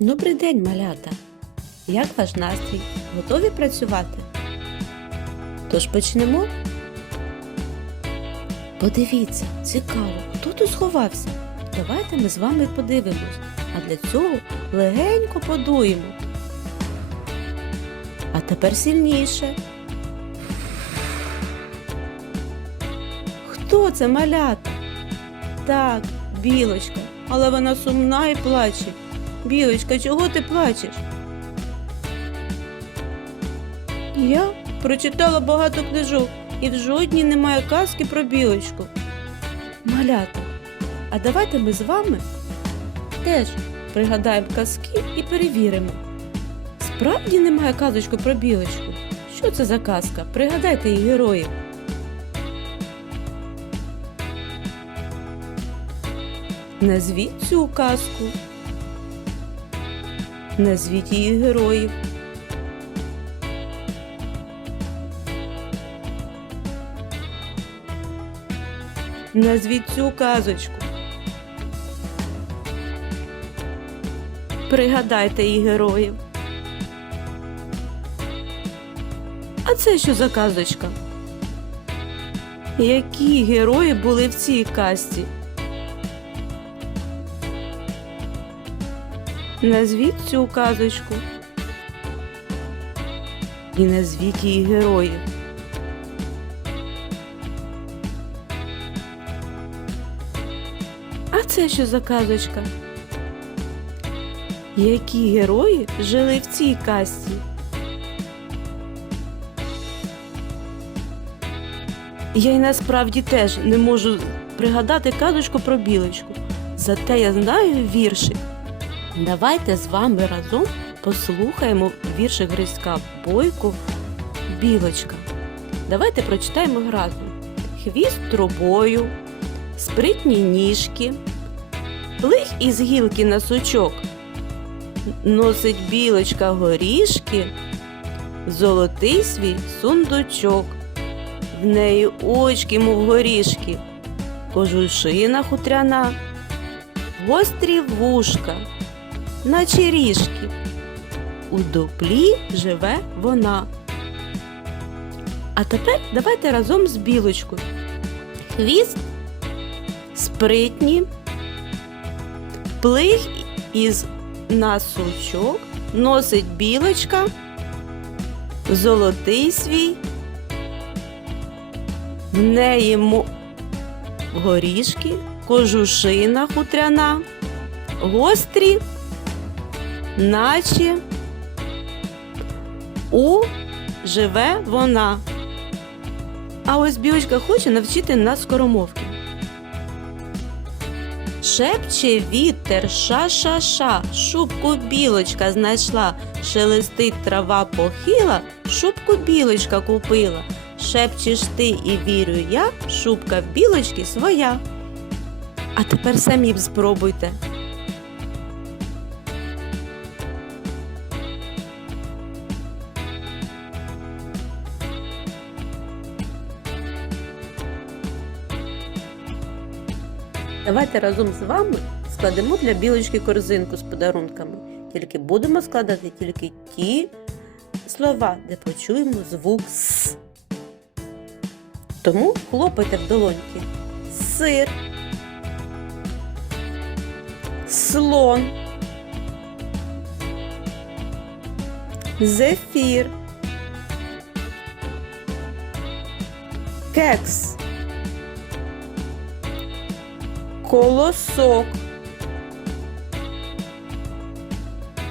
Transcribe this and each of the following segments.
Добрий день, малята! Як ваш настрій? Готові працювати? Тож почнемо. Подивіться, цікаво, хто тут сховався? Давайте ми з вами подивимось, а для цього легенько подуємо. А тепер сильніше. Хто це малята? Так, білочка, але вона сумна і плаче. Білочка, чого ти плачеш? Я прочитала багато книжок, і в жодній немає казки про білочку. Малята, а давайте ми з вами теж пригадаємо казки і перевіримо. Справді немає казочки про білочку. Що це за казка? Пригадайте її героїв. Назвіть цю казку. Назвіть її героїв. Назвіть цю казочку. Пригадайте її героїв. А це що за казочка? Які герої були в цій казці? Назвіть цю казочку. І назвіть її героїв. А це що за казочка? Які герої жили в цій казці? Я й насправді теж не можу пригадати казочку про білочку. Зате я знаю віршик. Давайте з вами разом послухаємо віршик Гриська Бойку Білочка. Давайте прочитаємо разом. Хвіст трубою, спритні ніжки, лих із гілки на сучок, носить білочка горішки, золотий свій сундучок, в неї очки, мов горішки, кожушина хутряна, гострі вушка наче ріжки. У дуплі живе вона. А тепер давайте разом з білочкою. Хвіст спритні, плих із насучок. Носить білочка, золотий свій, в неї мо- горішки, кожушина хутряна, гострі наче у живе вона. А ось білочка хоче навчити нас скоромовки. Шепче вітер, ша-ша-ша, шубку білочка знайшла, шелестить трава похила, шубку білочка купила. Шепчеш ти і вірю я, шубка білочки своя. А тепер самі б спробуйте. Давайте разом з вами складемо для білочки корзинку з подарунками. Тільки будемо складати тільки ті слова, де почуємо звук С. Тому хлопайте в долоньки. Сир, слон, зефір, кекс. Колосок,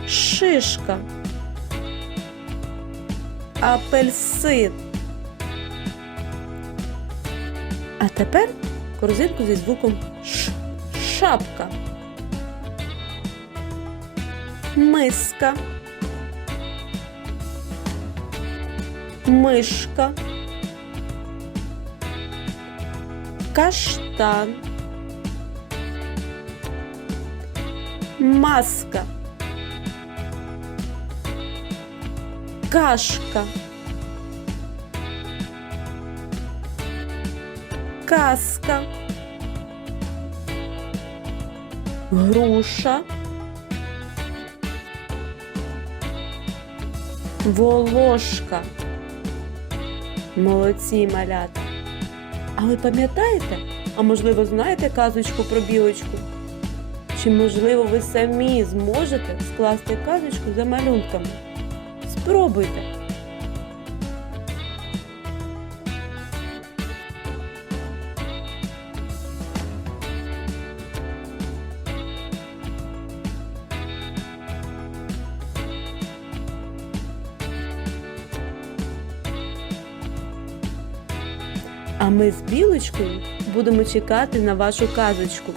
шишка, апельсин. А тепер корзинку зі звуком Ш. Шапка. Миска. Мишка. Каштан. Маска, кашка, каска, груша, Волошка. Молодці малята. А ви пам'ятаєте, а можливо знаєте казочку про білочку? Чи можливо ви самі зможете скласти казочку за малюнками? Спробуйте. А ми з білочкою будемо чекати на вашу казочку.